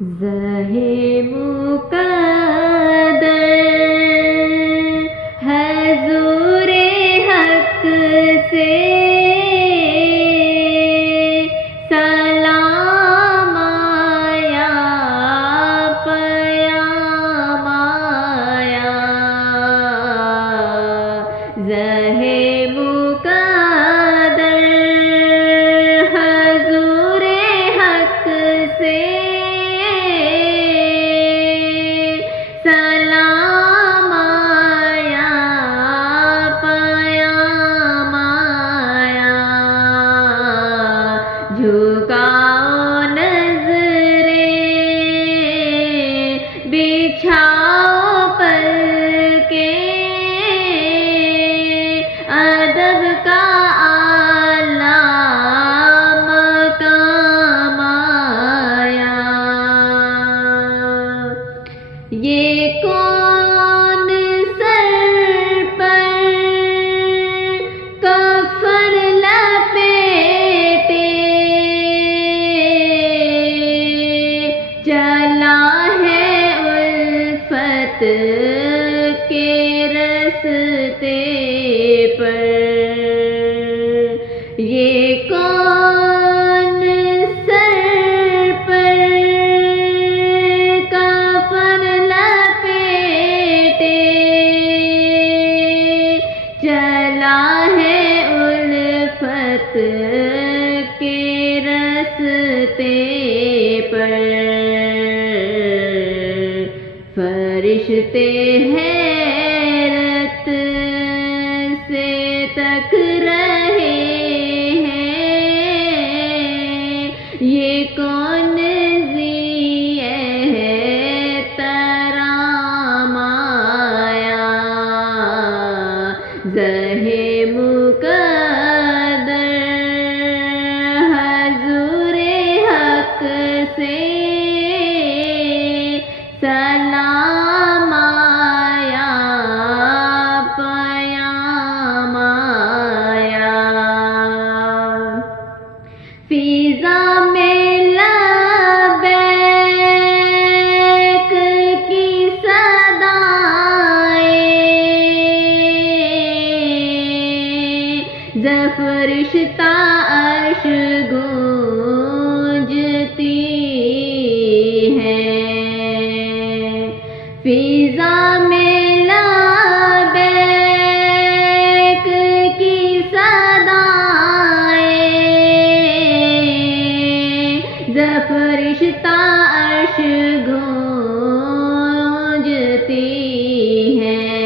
زہے مقدر حضور حق سے سلام آیا، پیام آیا، زہے مقدر حضور حق سے سلام آیا، پیام آیا، جھکاؤ نظریں، بچھاؤ پلکیں، ادب کا اعلیٰ مقام آیا۔ یہ کون سر پر کفن لپیٹے چلا ہے الفت کے رستے پر؟ یہ کون سر پر کفن لپیٹے چلا ہے الفت کے رستے پر؟ فرشتے حیرت سے تک رہے ہیں، یہ کون ذی احترام آیا؟ زہے مقدر حضور حق سے سلام آیا، پیام آیا، فضا میں لبیک کی صدائیں، زفرشتہ عرش گونجتی ہیں، فضا میں لبیک کی صدائیں، زفرشتہ عرش گونجتی ہیں،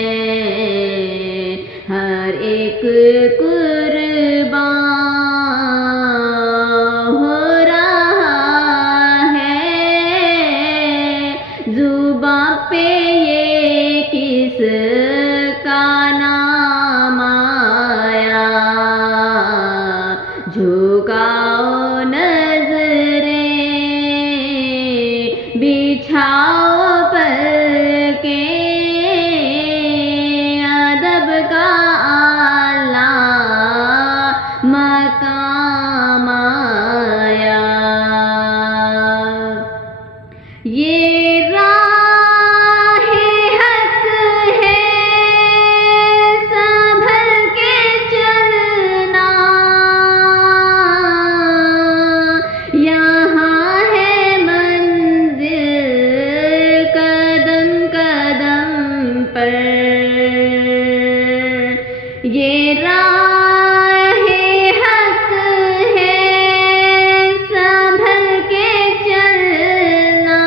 ہر ایک قربان ہو رہا ہے، زباں پہ یہ کس کا نام آیا؟ جھکاؤ نظریں، بچھاؤ پلکیں، ادب کا اعلیٰ مقام آیا۔ یہ راہ حق ہے، سنبھل کے چلنا، یہاں ہے منزل قدم قدم پر۔ یہ راہ حق ہے، سنبھل کے چلنا،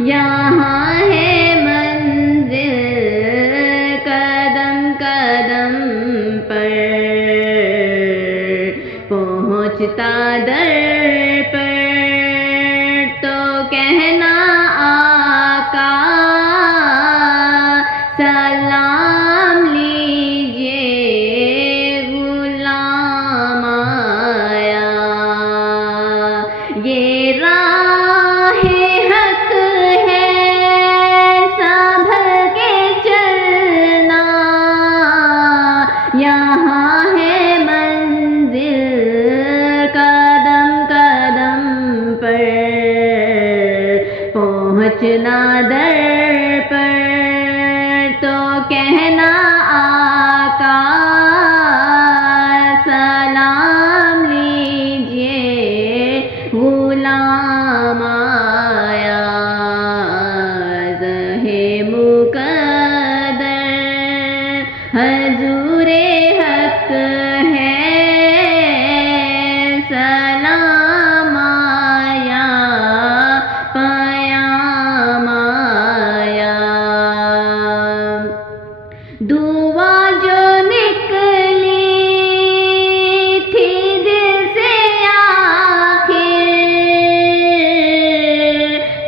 یہاں ہے منزل قدم قدم پر۔ پہنچتا در پر تو کہنا آقا سلام لیجیے، غلام آیا۔ یہ راہ حق ہے، سنبھل کے چلنا، یہاں ہے منزل قدم قدم پر۔ پہنچنا در پر تو کہنا آقا سلام لیجیے غلام آیا زہے مقدر حضور حق ہے سلام آیا پیام آیا دعا جو نکلی تھی دل سے آخر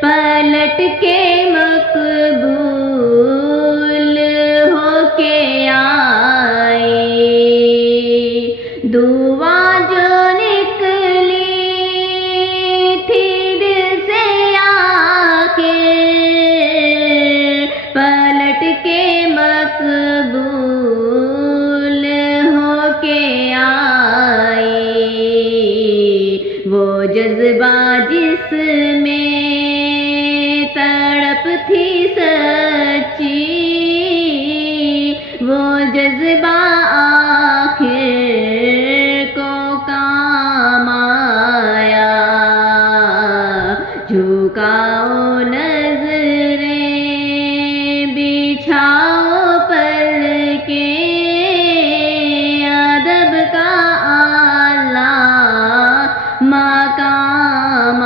پلٹ کے مقبول ہو کے آئی دعا جو نکلی تھی دل سے آخر پلٹ کے مقبول ہو کے آئی وہ جذبہ جس میں تڑپ تھی سچی وہ جذبہ آخر کو کام آیا جھکاؤ نظریں بچھاؤ پل کے ادب کا اعلیٰ مقام